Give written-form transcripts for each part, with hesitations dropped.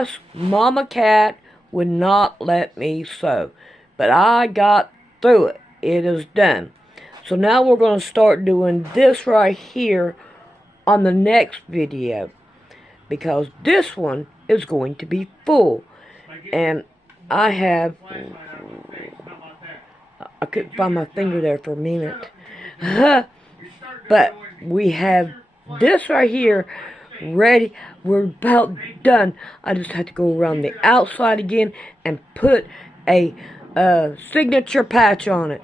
last mama cat would not let me sew. But I got through it. It is done. So now we're going to start doing this right here on the next video, because this one is going to be full. And I couldn't find my finger there for a minute. But we have this right here ready. We're about done. I just have to go around the outside again and put a signature patch on it.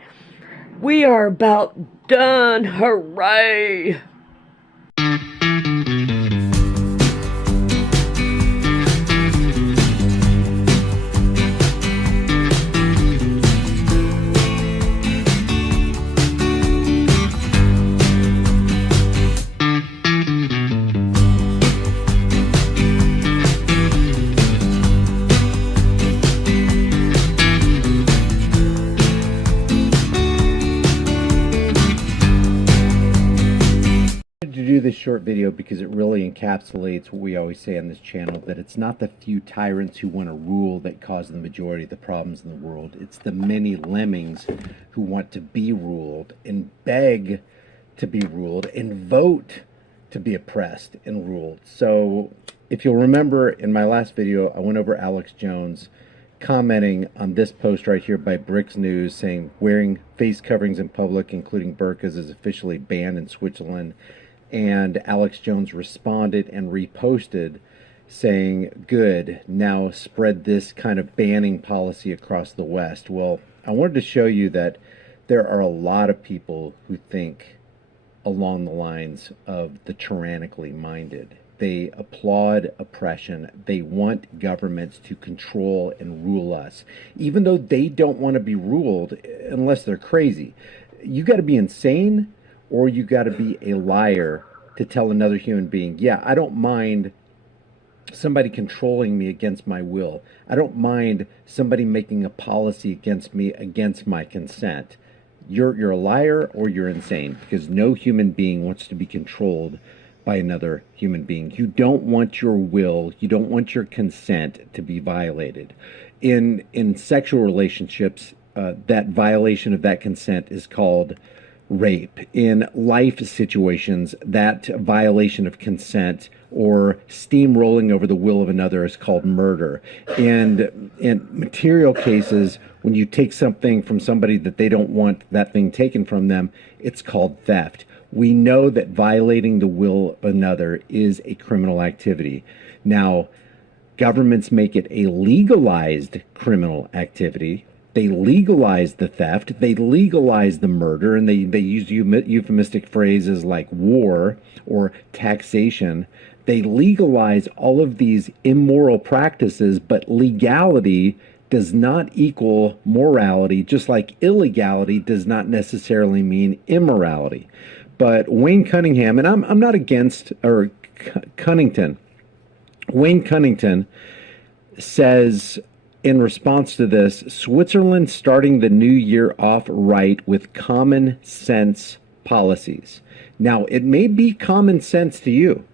We are about done. Hooray! To do this short video because it really encapsulates what we always say on this channel, that it's not the few tyrants who want to rule that cause the majority of the problems in the world. It's the many lemmings who want to be ruled and beg to be ruled and vote to be oppressed and ruled. So if you'll remember, in my last video I went over Alex Jones commenting on this post right here by Bricks News, saying wearing face coverings in public, including burqas, is officially banned in Switzerland. And Alex Jones responded and reposted saying, good, now spread this kind of banning policy across the West. Well, I wanted to show you that there are a lot of people who think along the lines of the tyrannically minded. They applaud oppression. They want governments to control and rule us, even though they don't want to be ruled unless they're crazy. You got to be insane, or you got to be a liar to tell another human being, yeah, I don't mind somebody controlling me against my will. I don't mind somebody making a policy against me against my consent. You're a liar or you're insane, because no human being wants to be controlled by another human being. You don't want your will, you don't want your consent to be violated. In sexual relationships, that violation of that consent is called rape. In life situations, that violation of consent or steamrolling over the will of another is called murder. And in material cases, when you take something from somebody that they don't want that thing taken from them, it's called theft. We know that violating the will of another is a criminal activity. Now, governments make it a legalized criminal activity. They legalize the theft, they legalize the murder, and they use euphemistic phrases like war or taxation. They legalize all of these immoral practices, but legality does not equal morality, just like illegality does not necessarily mean immorality. But Wayne Cunningham, and I'm not against, or Cunnington, Wayne Cunnington says, in response to this, Switzerland starting the new year off right with common sense policies. Now, it may be common sense to you,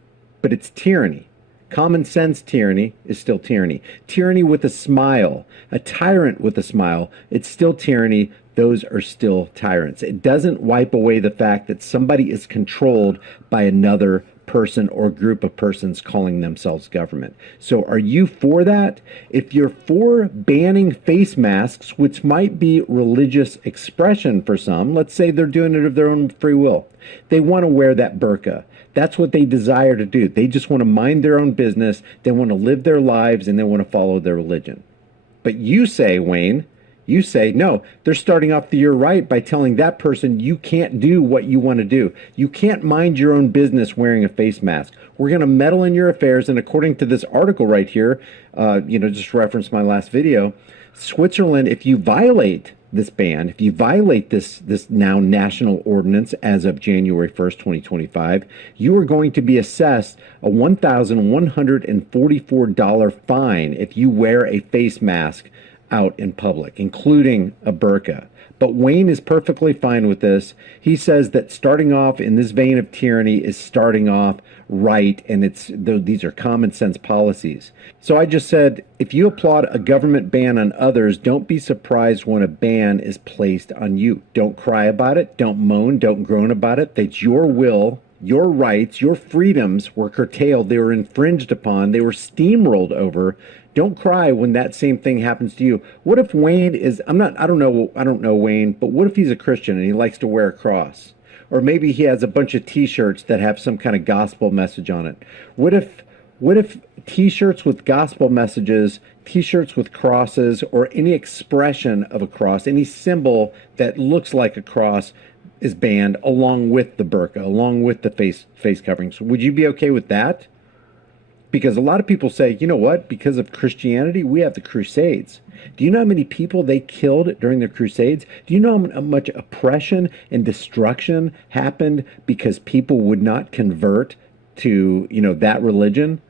but it's tyranny. Common sense tyranny is still tyranny. Tyranny with a smile, a tyrant with a smile, it's still tyranny. Those are still tyrants. It doesn't wipe away the fact that somebody is controlled by another person or group of persons calling themselves government. So are you for that? If you're for banning face masks, which might be religious expression for some, let's say they're doing it of their own free will. They want to wear that burqa. That's what they desire to do. They just want to mind their own business. They want to live their lives and they want to follow their religion. But you say, Wayne, you say, no, they're starting off the year right by telling that person you can't do what you want to do. You can't mind your own business wearing a face mask. We're going to meddle in your affairs. And according to this article right here, just reference my last video, Switzerland, if you violate this ban, if you violate this now national ordinance as of January 1st, 2025, you are going to be assessed a $1,144 fine if you wear a face mask out in public, including a burqa. But Wayne is perfectly fine with this. He says that starting off in this vein of tyranny is starting off right, and these are common sense policies. So I just said, if you applaud a government ban on others, don't be surprised when a ban is placed on you. Don't cry about it. Don't moan. Don't groan about it. That's your will. Your rights, your freedoms were curtailed. They were infringed upon. They were steamrolled over. Don't cry when that same thing happens to you. What if Wayne is, I don't know Wayne, but what if he's a Christian and he likes to wear a cross? Or maybe he has a bunch of t-shirts that have some kind of gospel message on it. What if t-shirts with gospel messages, t-shirts with crosses, or any expression of a cross, any symbol that looks like a cross is banned along with the burqa, along with the face coverings? Would you be okay with that? Because a lot of people say, you know what, because of Christianity, we have the Crusades. Do you know how many people they killed during the Crusades? Do you know how much oppression and destruction happened because people would not convert to, that religion?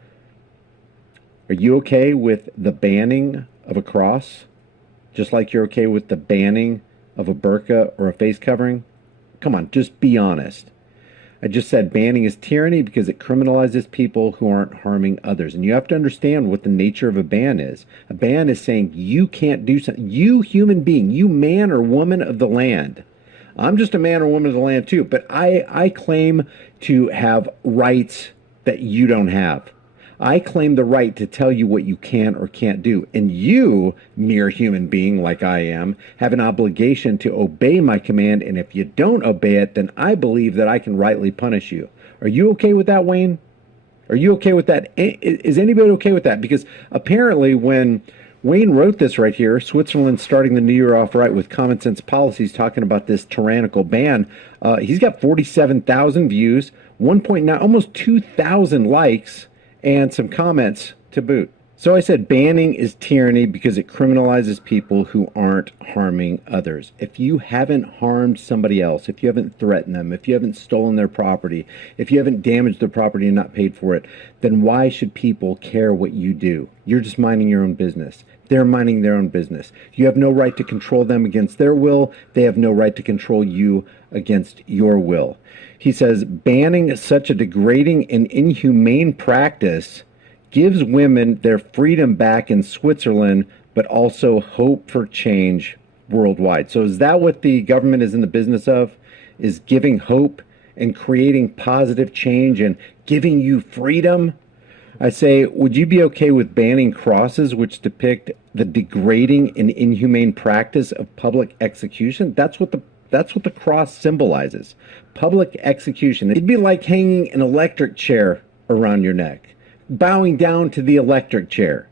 Are you okay with the banning of a cross? Just like you're okay with the banning of a burqa or a face covering? Come on, just be honest. I just said banning is tyranny because it criminalizes people who aren't harming others. And you have to understand what the nature of a ban is. A ban is saying you can't do something. You human being, you man or woman of the land. I'm just a man or woman of the land too, but I claim to have rights that you don't have. I claim the right to tell you what you can or can't do. And you, mere human being like I am, have an obligation to obey my command. And if you don't obey it, then I believe that I can rightly punish you. Are you okay with that, Wayne? Are you okay with that? Is anybody okay with that? Because apparently when Wayne wrote this right here, Switzerland starting the new year off right with common sense policies, talking about this tyrannical ban, he's got 47,000 views, 1.9, almost 2,000 likes, and some comments to boot. So I said banning is tyranny because it criminalizes people who aren't harming others. If you haven't harmed somebody else, if you haven't threatened them, if you haven't stolen their property, if you haven't damaged their property and not paid for it, then why should people care what you do? You're just minding your own business. They're minding their own business. You have no right to control them against their will. They have no right to control you against your will. He says, banning such a degrading and inhumane practice gives women their freedom back in Switzerland, but also hope for change worldwide. So is that what the government is in the business of? Is giving hope and creating positive change and giving you freedom? I say, would you be okay with banning crosses which depict the degrading and inhumane practice of public execution? That's what the cross symbolizes. Public execution. It'd be like hanging an electric chair around your neck, bowing down to the electric chair.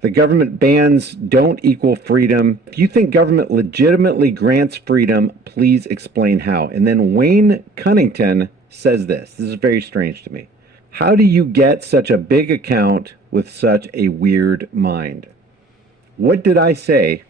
The government bans don't equal freedom. If you think government legitimately grants freedom, please explain how. And then Wayne Cunnington says this. This is very strange to me. How do you get such a big account with such a weird mind? What did I say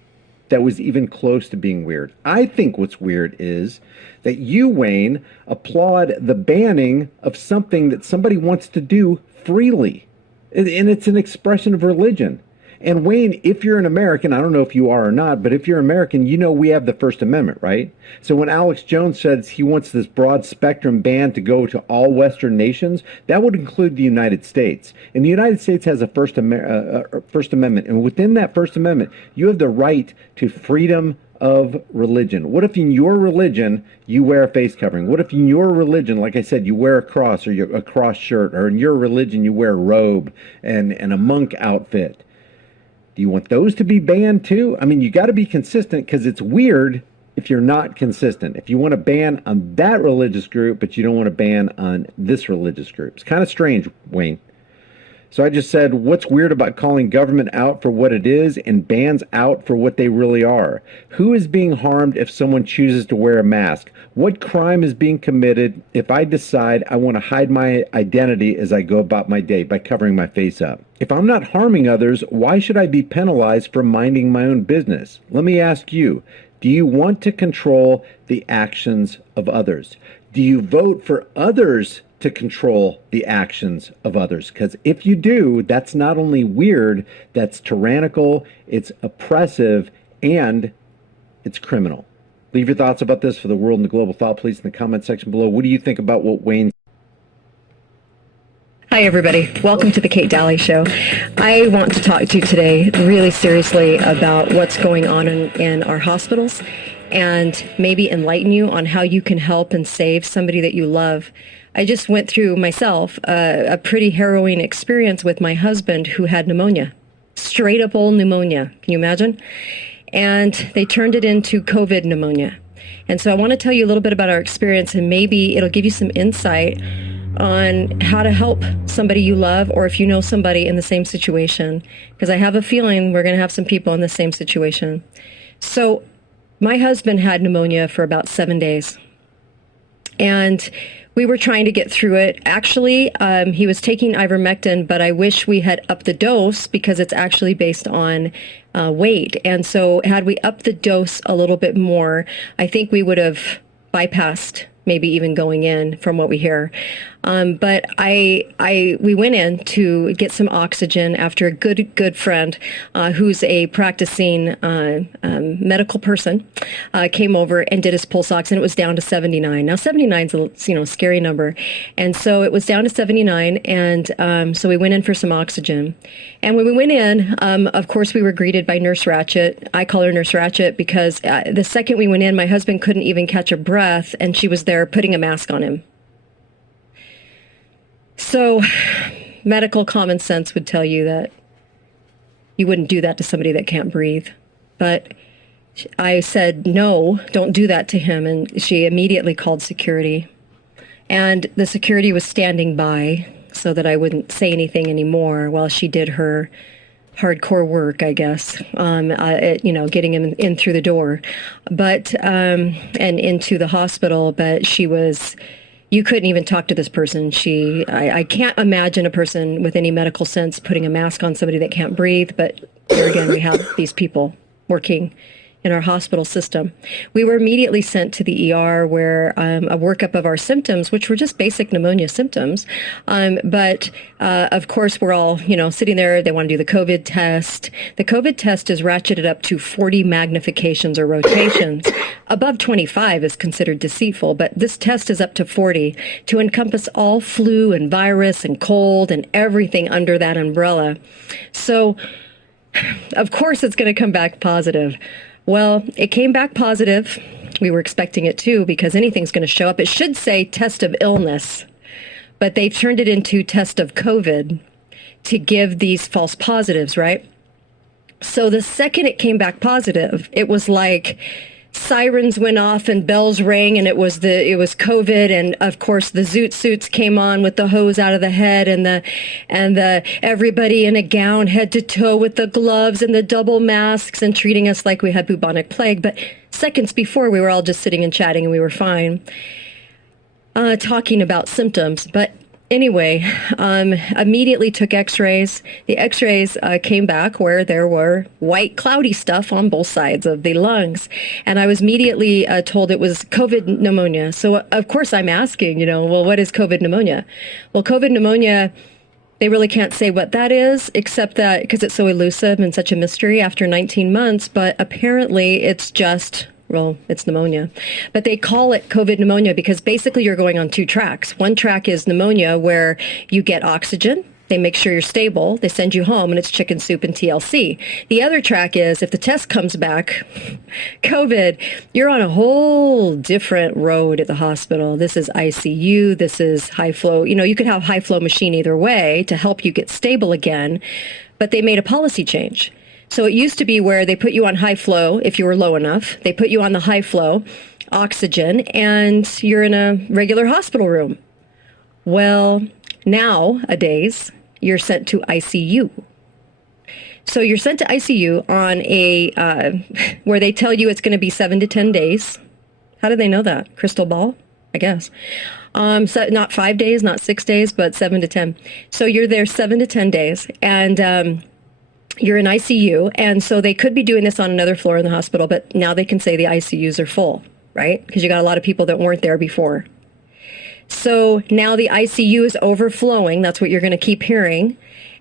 that was even close to being weird? I think what's weird is that you, Wayne, applaud the banning of something that somebody wants to do freely. And it's an expression of religion. And Wayne, if you're an American, I don't know if you are or not, but if you're American, you know we have the First Amendment, right? So when Alex Jones says he wants this broad spectrum ban to go to all Western nations, that would include the United States. And the United States has a First Amendment. And within that First Amendment, you have the right to freedom of religion. What if in your religion you wear a face covering? What if in your religion, like I said, you wear a cross or a cross shirt, or in your religion you wear a robe and a monk outfit? Do you want those to be banned too? I mean, you got to be consistent, because it's weird if you're not consistent. If you want to ban on that religious group, but you don't want to ban on this religious group. It's kind of strange, Wayne. So I just said, what's weird about calling government out for what it is and bans out for what they really are? Who is being harmed if someone chooses to wear a mask? What crime is being committed if I decide I want to hide my identity as I go about my day by covering my face up? If I'm not harming others, why should I be penalized for minding my own business? Let me ask you, do you want to control the actions of others? Do you vote for others to control the actions of others. Because if you do, that's not only weird, that's tyrannical, it's oppressive, and it's criminal. Leave your thoughts about this for the world and the global thought, please, in the comment section below. What do you think about what Wayne? Hi, everybody. Welcome to the Kate Daly Show. I want to talk to you today really seriously about what's going on in our hospitals and maybe enlighten you on how you can help and save somebody that you love. I just went through myself a pretty harrowing experience with my husband who had pneumonia, straight up old pneumonia. Can you imagine? And they turned it into COVID pneumonia. And so I want to tell you a little bit about our experience, and maybe it'll give you some insight on how to help somebody you love, or if you know somebody in the same situation, because I have a feeling we're going to have some people in the same situation. So my husband had pneumonia for about 7 days, and we were trying to get through it. Actually, he was taking ivermectin, but I wish we had upped the dose because it's actually based on weight. And so had we upped the dose a little bit more, I think we would have bypassed maybe even going in from what we hear. But we went in to get some oxygen after a good friend who's a practicing medical person came over and did his pulse ox, and it was down to 79. Now 79 is a scary number, and so it was down to 79, and so we went in for some oxygen. And when we went in, of course, we were greeted by Nurse Ratchet. I call her Nurse Ratchet because the second we went in, my husband couldn't even catch a breath, and she was there putting a mask on him. So medical common sense would tell you that you wouldn't do that to somebody that can't breathe. But I said, no, don't do that to him. And she immediately called security. And the security was standing by so that I wouldn't say anything anymore while she did her hardcore work, I guess, getting him in through the door, but and into the hospital. But you couldn't even talk to this person. I can't imagine a person with any medical sense putting a mask on somebody that can't breathe. But here again, we have these people working in our hospital system. We were immediately sent to the ER where a workup of our symptoms, which were just basic pneumonia symptoms. But of course, we're all, sitting there. They want to do the COVID test. The COVID test is ratcheted up to 40 magnifications or rotations. Above 25 is considered deceitful, but this test is up to 40 to encompass all flu and virus and cold and everything under that umbrella. So, of course, it's going to come back positive. Well, it came back positive. We were expecting it too, because anything's going to show up. It should say test of illness, but they've turned it into test of COVID to give these false positives, right? So the second it came back positive, it was like sirens went off and bells rang, and it was COVID, and of course the zoot suits came on with the hose out of the head, and the everybody in a gown head to toe with the gloves and the double masks and treating us like we had bubonic plague. But seconds before, we were all just sitting and chatting, and we were fine, talking about symptoms. But anyway, immediately took x-rays. The x-rays came back where there were white cloudy stuff on both sides of the lungs. And I was immediately told it was COVID pneumonia. So of course I'm asking, well, what is COVID pneumonia? Well, COVID pneumonia, they really can't say what that is, except that because it's so elusive and such a mystery after 19 months, but apparently it's pneumonia. But they call it COVID pneumonia because basically you're going on two tracks. One track is pneumonia, where you get oxygen. They make sure you're stable. They send you home, and it's chicken soup and TLC. The other track is if the test comes back COVID, you're on a whole different road at the hospital. This is ICU. This is high flow. You could have high flow machine either way to help you get stable again. But they made a policy change. So it used to be where they put you on high flow if you were low enough. They put you on the high flow oxygen, and you're in a regular hospital room. Well, nowadays, you're sent to ICU. So you're sent to ICU on where they tell you it's going to be 7 to 10 days. How do they know that? Crystal ball, I guess. So not 5 days, not 6 days, but 7 to 10. So you're there 7 to 10 days, and you're in ICU, and so they could be doing this on another floor in the hospital, but now they can say the ICUs are full, right? Because you got a lot of people that weren't there before. So now the ICU is overflowing. That's what you're going to keep hearing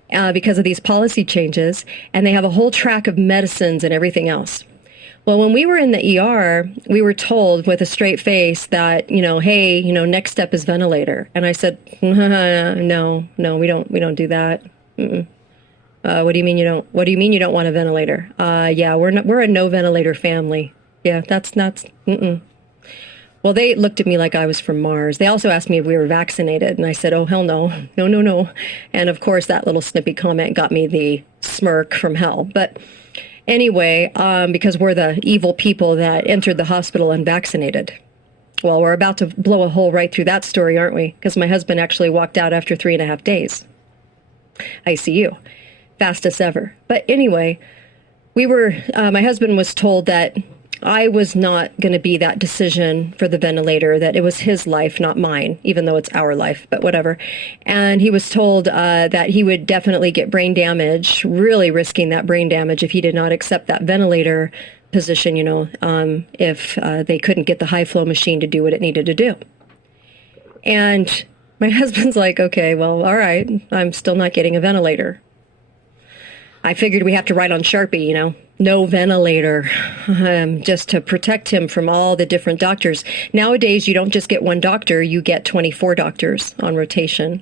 because of these policy changes. And they have a whole track of medicines and everything else. Well, when we were in the ER, we were told with a straight face that, hey, next step is ventilator. And I said, no, we don't do that. What do you mean you don't? What do you mean you don't want a ventilator? Yeah, we're a no ventilator family. Yeah, that's. Well, they looked at me like I was from Mars. They also asked me if we were vaccinated, and I said, oh, hell no. No. And of course, that little snippy comment got me the smirk from hell. But anyway, because we're the evil people that entered the hospital unvaccinated. Well, we're about to blow a hole right through that story, aren't we? Because my husband actually walked out after 3.5 days. ICU. Fastest ever. But anyway, my husband was told that I was not going to be that decision for the ventilator, that it was his life, not mine, even though it's our life, but whatever. And he was told that he would definitely get brain damage, really risking that brain damage if he did not accept that ventilator position, if they couldn't get the high flow machine to do what it needed to do. And my husband's like, okay, well, all right, I'm still not getting a ventilator. I figured we have to write on Sharpie, no ventilator, just to protect him from all the different doctors. Nowadays, you don't just get one doctor, you get 24 doctors on rotation.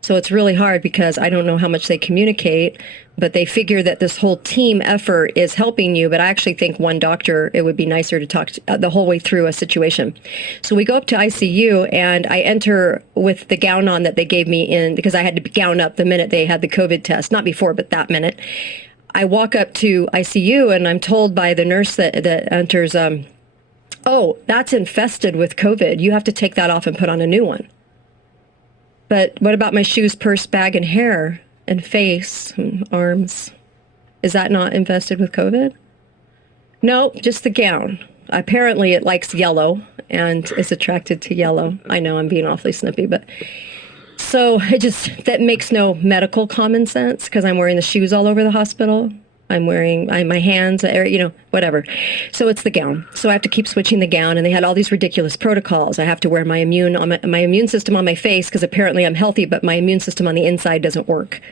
So it's really hard because I don't know how much they communicate, but they figure that this whole team effort is helping you. But I actually think one doctor, it would be nicer to talk to, the whole way through a situation. So we go up to ICU and I enter with the gown on that they gave me in because I had to gown up the minute they had the COVID test, not before, but that minute. I walk up to ICU and I'm told by the nurse that enters, oh, that's infested with COVID. You have to take that off and put on a new one. But what about my shoes, purse, bag, and hair, and face, and arms? Is that not infested with COVID? No, just the gown. Apparently it likes yellow and is attracted to yellow. I know I'm being awfully snippy, but so that makes no medical common sense because I'm wearing the shoes all over the hospital. I'm wearing my hands, whatever. So it's the gown. So I have to keep switching the gown, and they had all these ridiculous protocols. I have to wear my immune system on my face because apparently I'm healthy, but my immune system on the inside doesn't work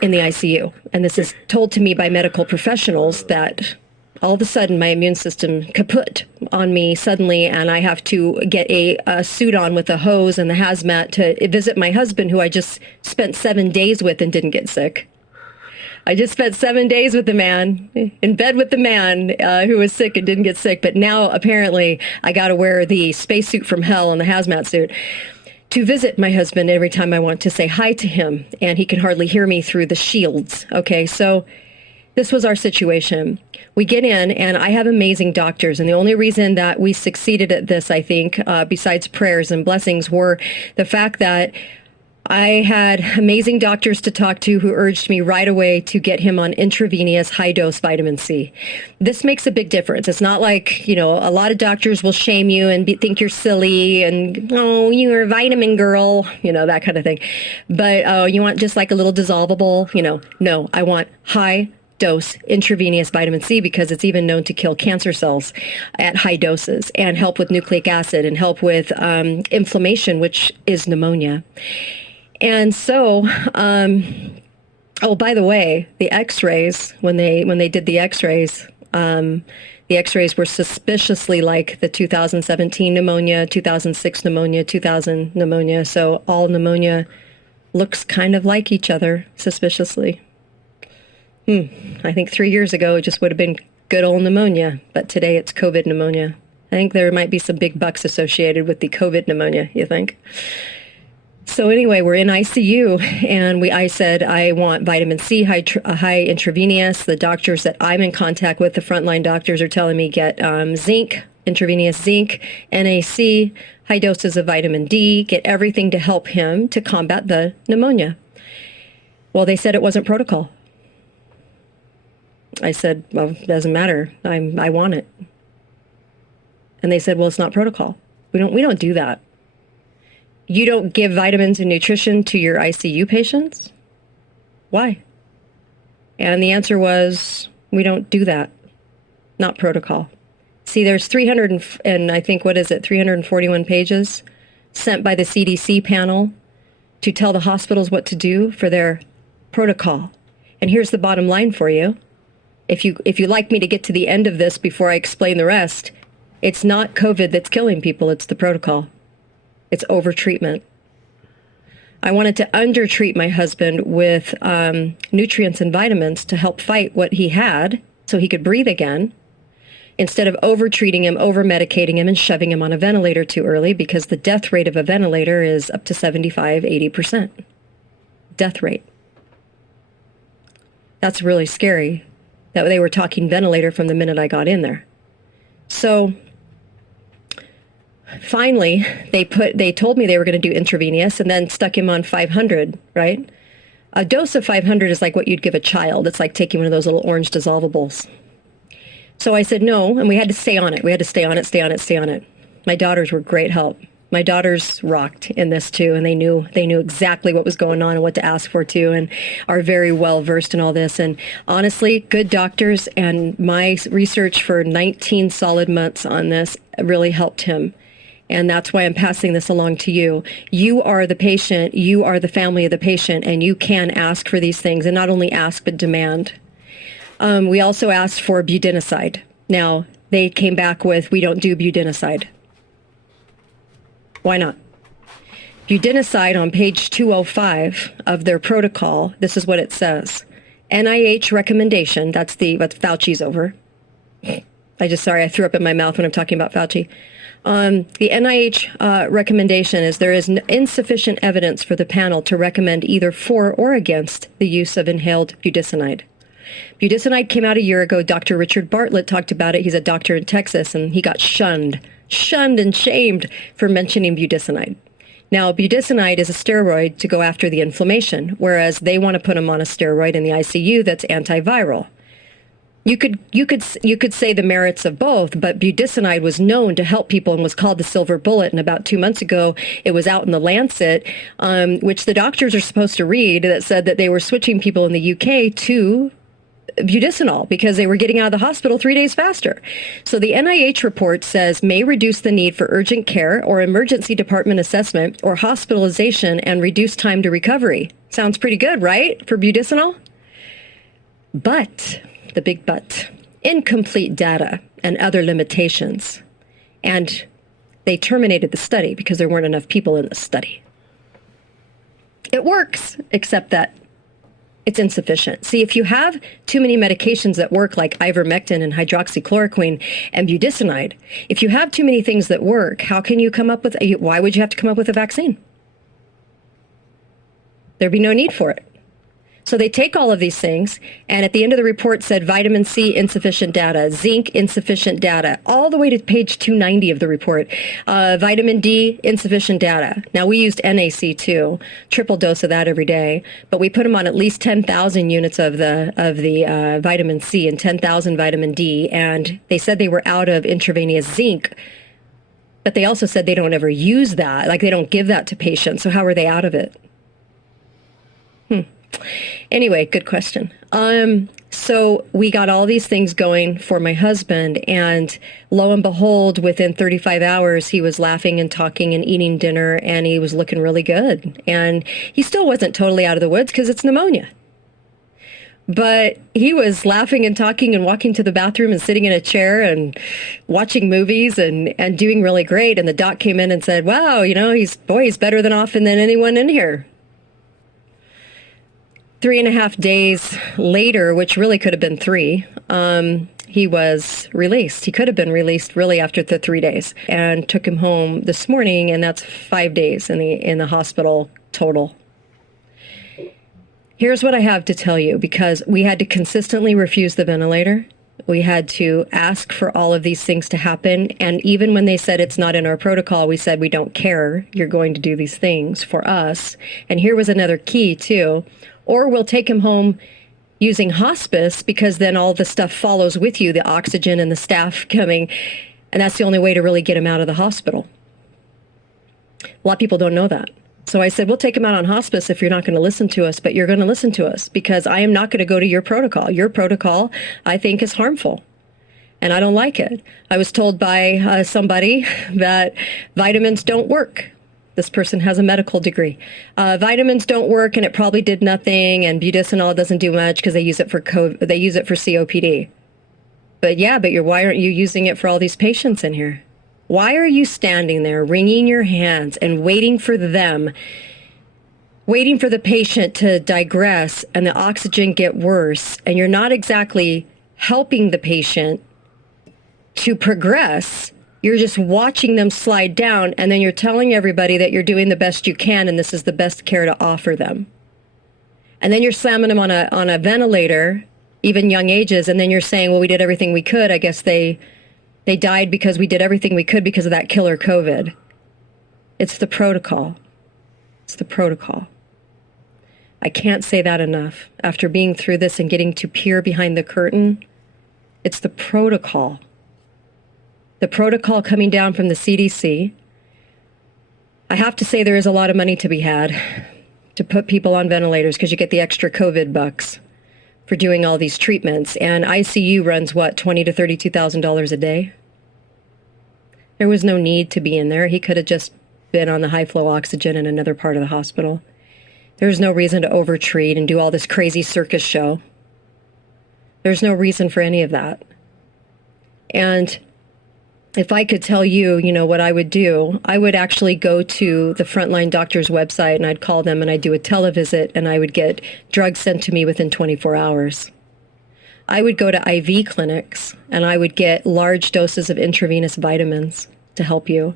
in the ICU. And this is told to me by medical professionals that all of a sudden my immune system kaput on me suddenly, and I have to get a suit on with a hose and the hazmat to visit my husband, who I just spent 7 days with and didn't get sick. I just spent 7 days with the man, in bed with the man who was sick and didn't get sick. But now, apparently, I got to wear the spacesuit from hell and the hazmat suit to visit my husband every time I want to say hi to him. And he can hardly hear me through the shields. Okay, so this was our situation. We get in, and I have amazing doctors. And the only reason that we succeeded at this, I think, besides prayers and blessings, were the fact that I had amazing doctors to talk to who urged me right away to get him on intravenous high-dose vitamin C. This makes a big difference. It's not like, a lot of doctors will shame you and think you're silly and, oh, you're a vitamin girl, that kind of thing. But you want just like a little dissolvable, no, I want high-dose intravenous vitamin C because it's even known to kill cancer cells at high doses and help with nucleic acid and help with inflammation, which is pneumonia. And so, oh, by the way, the X-rays, when they did the X-rays were suspiciously like the 2017 pneumonia, 2006 pneumonia, 2000 pneumonia. So all pneumonia looks kind of like each other, suspiciously. I think 3 years ago it just would have been good old pneumonia, but today it's COVID pneumonia. I think there might be some big bucks associated with the COVID pneumonia, you think? So anyway, we're in ICU, and I said, I want vitamin C, high intravenous. The doctors that I'm in contact with, the frontline doctors, are telling me get zinc, intravenous zinc, NaC, high doses of vitamin D, get everything to help him to combat the pneumonia. Well, they said it wasn't protocol. I said, well, it doesn't matter. I want it. And they said, well, it's not protocol. We don't do that. You don't give vitamins and nutrition to your ICU patients? Why? And the answer was, we don't do that. Not protocol. See, there's 341 pages sent by the CDC panel to tell the hospitals what to do for their protocol. And here's the bottom line for you. If you like me to get to the end of this before I explain the rest, it's not COVID that's killing people, it's the protocol. It's overtreatment. I wanted to undertreat my husband with nutrients and vitamins to help fight what he had so he could breathe again, instead of overtreating him, over-medicating him, and shoving him on a ventilator too early, because the death rate of a ventilator is up to 75, 80%. Death rate. That's really scary that they were talking ventilator from the minute I got in there. So finally, they told me they were going to do intravenous and then stuck him on 500, right? A dose of 500 is like what you'd give a child. It's like taking one of those little orange dissolvables. So I said no, and we had to stay on it. We had to stay on it, stay on it, stay on it. My daughters were great help. My daughters rocked in this too, and they knew exactly what was going on and what to ask for too, and are very well versed in all this. And honestly, good doctors, and my research for 19 solid months on this really helped him. And that's why I'm passing this along to you. You are the patient, you are the family of the patient, and you can ask for these things, and not only ask, but demand. We also asked for budesonide. Now, they came back with, we don't do budesonide. Why not? Budesonide on page 205 of their protocol, this is what it says. NIH recommendation, that's what Fauci's over. I threw up in my mouth when I'm talking about Fauci. The NIH recommendation is there is insufficient evidence for the panel to recommend either for or against the use of inhaled budesonide. Budesonide came out a year ago. Dr. Richard Bartlett talked about it. He's a doctor in Texas, and he got shunned and shamed for mentioning budesonide. Now, budesonide is a steroid to go after the inflammation, whereas they want to put him on a steroid in the ICU that's antiviral. You could say the merits of both, but budesonide was known to help people and was called the silver bullet. And about 2 months ago, it was out in the Lancet, which the doctors are supposed to read, that said that they were switching people in the UK to budesonide because they were getting out of the hospital 3 days faster. So the NIH report says may reduce the need for urgent care or emergency department assessment or hospitalization and reduce time to recovery. Sounds pretty good, right, for budesonide? But, the big but, incomplete data and other limitations. And they terminated the study because there weren't enough people in the study. It works, except that it's insufficient. See, if you have too many medications that work, like ivermectin and hydroxychloroquine and budesonide, if you have too many things that work, how can you come up with, why would you have to come up with a vaccine? There'd be no need for it. So they take all of these things, and at the end of the report said vitamin C, insufficient data, zinc, insufficient data, all the way to page 290 of the report. Vitamin D, insufficient data. Now, we used NAC2, triple dose of that every day, but we put them on at least 10,000 units of the vitamin C and 10,000 vitamin D, and they said they were out of intravenous zinc, but they also said they don't ever use that, like they don't give that to patients, so how are they out of it? Anyway, good question. So we got all these things going for my husband, and lo and behold, within 35 hours, he was laughing and talking and eating dinner, and he was looking really good. And he still wasn't totally out of the woods because it's pneumonia. But he was laughing and talking and walking to the bathroom and sitting in a chair and watching movies and doing really great. And the doc came in and said, wow, he's better than often than anyone in here. 3.5 days later, which really could have been 3, he was released. He could have been released really after the 3 days, and took him home this morning, and that's 5 days in the hospital total. Here's what I have to tell you, because we had to consistently refuse the ventilator. We had to ask for all of these things to happen. And even when they said it's not in our protocol, we said, we don't care. You're going to do these things for us. And here was another key, too. Or we'll take him home using hospice, because then all the stuff follows with you, the oxygen and the staff coming. And that's the only way to really get him out of the hospital. A lot of people don't know that. So I said, we'll take him out on hospice if you're not going to listen to us, but you're going to listen to us, because I am not going to go to your protocol. Your protocol, I think, is harmful, and I don't like it. I was told by somebody that vitamins don't work. This person has a medical degree. Vitamins don't work, and it probably did nothing. And budesonide doesn't do much because they use it for they use it for COPD. But yeah, why aren't you using it for all these patients in here? Why are you standing there wringing your hands and waiting for the patient to digress and the oxygen get worse, and you're not exactly helping the patient to progress? You're just watching them slide down, and then you're telling everybody that you're doing the best you can and this is the best care to offer them. And then you're slamming them on a ventilator, even young ages, and then you're saying, well, we did everything we could. I guess they died because we did everything we could because of that killer COVID. It's the protocol. It's the protocol. I can't say that enough. After being through this and getting to peer behind the curtain, it's the protocol. The protocol coming down from the CDC. I have to say there is a lot of money to be had to put people on ventilators because you get the extra COVID bucks for doing all these treatments. And ICU runs, what, $20,000 to $32,000 a day? There was no need to be in there. He could have just been on the high flow oxygen in another part of the hospital. There's no reason to overtreat and do all this crazy circus show. There's no reason for any of that. And if I could tell you, what I would do, I would actually go to the Frontline Doctors website and I'd call them and I'd do a televisit and I would get drugs sent to me within 24 hours. I would go to IV clinics and I would get large doses of intravenous vitamins to help you.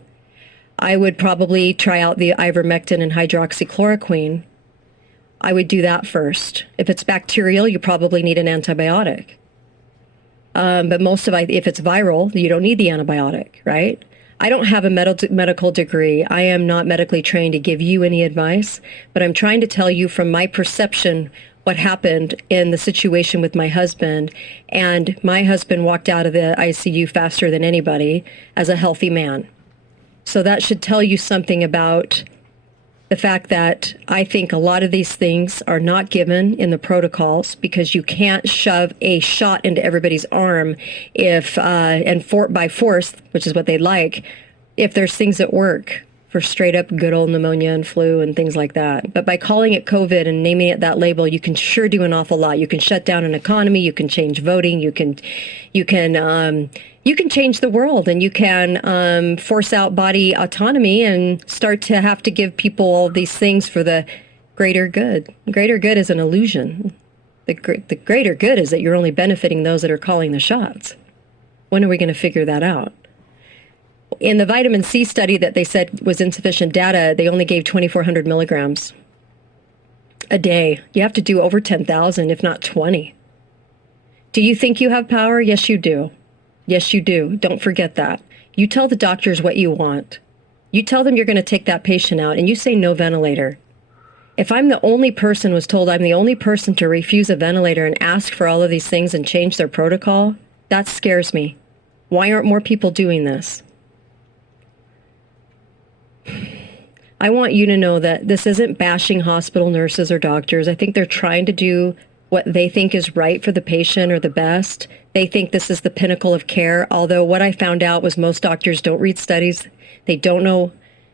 I would probably try out the ivermectin and hydroxychloroquine. I would do that first. If it's bacterial, you probably need an antibiotic. But if it's viral, you don't need the antibiotic, right? I don't have a medical degree. I am not medically trained to give you any advice, but I'm trying to tell you from my perception what happened in the situation with my husband. And my husband walked out of the ICU faster than anybody as a healthy man. So that should tell you something about the fact that I think a lot of these things are not given in the protocols because you can't shove a shot into everybody's arm by force, which is what they like, if there's things that work for straight up good old pneumonia and flu and things like that. But by calling it COVID and naming it that label, you can sure do an awful lot. You can shut down an economy, you can change voting, you can change the world, and you can force out body autonomy and start to have to give people all these things for the greater good. Greater good is an illusion. The greater good is that you're only benefiting those that are calling the shots. When are we going to figure that out? In the vitamin C study that they said was insufficient data, they only gave 2,400 milligrams a day. You have to do over 10,000, if not 20. Do you think you have power? Yes, you do. Yes, you do. Don't forget that. You tell the doctors what you want. You tell them you're going to take that patient out, and you say no ventilator. If I'm the only person was told I'm the only person to refuse a ventilator and ask for all of these things and change their protocol, that scares me. Why aren't more people doing this? I want you to know that this isn't bashing hospital nurses or doctors. I think they're trying to do what they think is right for the patient or the best. They think this is the pinnacle of care. Although what I found out was most doctors don't read studies. They don't know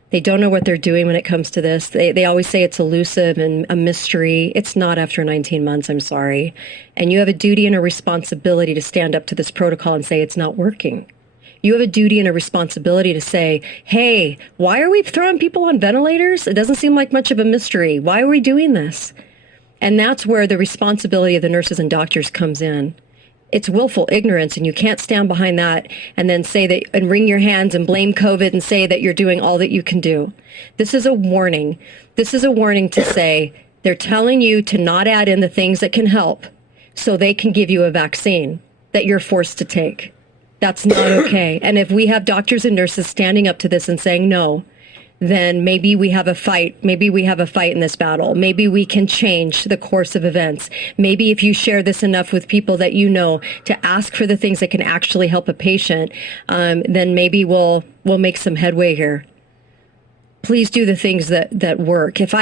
what they're doing when it comes to this. They always say it's elusive and a mystery. It's not after 19 months, I'm sorry. And you have a duty and a responsibility to stand up to this protocol and say it's not working. You have a duty and a responsibility to say, hey, why are we throwing people on ventilators? It doesn't seem like much of a mystery. Why are we doing this? And that's where the responsibility of the nurses and doctors comes in. It's willful ignorance, and you can't stand behind that and then say that and wring your hands and blame COVID and say that you're doing all that you can do. This is a warning. This is a warning to say they're telling you to not add in the things that can help so they can give you a vaccine that you're forced to take. That's not okay. And if we have doctors and nurses standing up to this and saying no, then maybe we have a fight. Maybe we have a fight in this battle. Maybe we can change the course of events. Maybe if you share this enough with people that you know to ask for the things that can actually help a patient, then maybe we'll make some headway here. Please do the things that work. If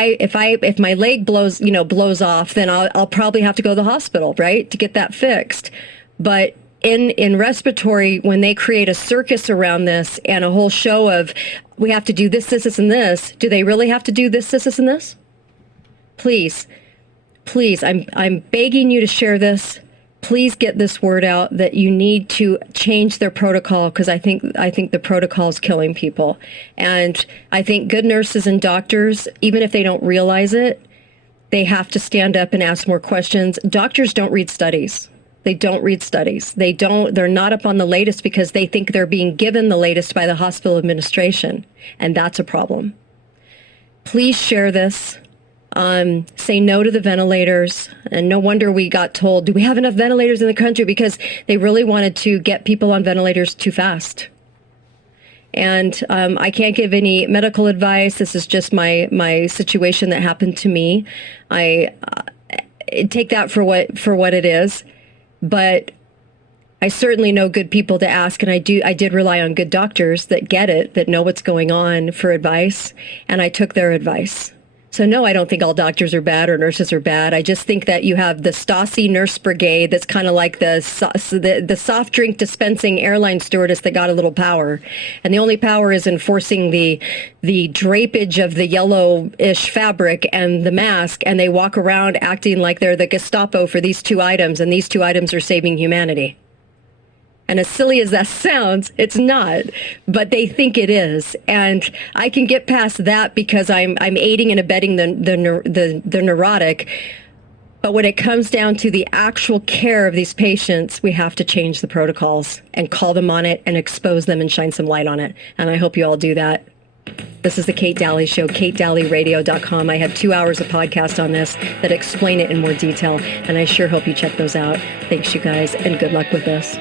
my leg blows off, then I'll probably have to go to the hospital, right, to get that fixed. But in respiratory, when they create a circus around this and a whole show of we have to do this, and this, do they really have to do this, and this? Please, I'm begging you to share this. Please get this word out that you need to change their protocol, because I think the protocol is killing people. And I think good nurses and doctors, even if they don't realize it, they have to stand up and ask more questions. Doctors don't read studies. They don't read studies. They're not up on the latest because they think they're being given the latest by the hospital administration. And that's a problem. Please share this. Say no to the ventilators. And no wonder we got told, do we have enough ventilators in the country? Because they really wanted to get people on ventilators too fast. And I can't give any medical advice. This is just my situation that happened to me. I take that for what it is. But I certainly know good people to ask, and I did rely on good doctors that get it, that know what's going on for advice, and I took their advice. So no, I don't think all doctors are bad or nurses are bad. I just think that you have the Stasi nurse brigade that's kind of like the soft drink dispensing airline stewardess that got a little power. And the only power is enforcing the drapage of the yellowish fabric and the mask, and they walk around acting like they're the Gestapo for these two items, and these two items are saving humanity. And as silly as that sounds, it's not, but they think it is. And I can get past that because I'm aiding and abetting the neurotic. But when it comes down to the actual care of these patients, we have to change the protocols and call them on it and expose them and shine some light on it. And I hope you all do that. This is the Kate Daly Show, katedalleyradio.com. I have 2 hours of podcast on this that explain it in more detail, and I sure hope you check those out. Thanks, you guys, and good luck with this.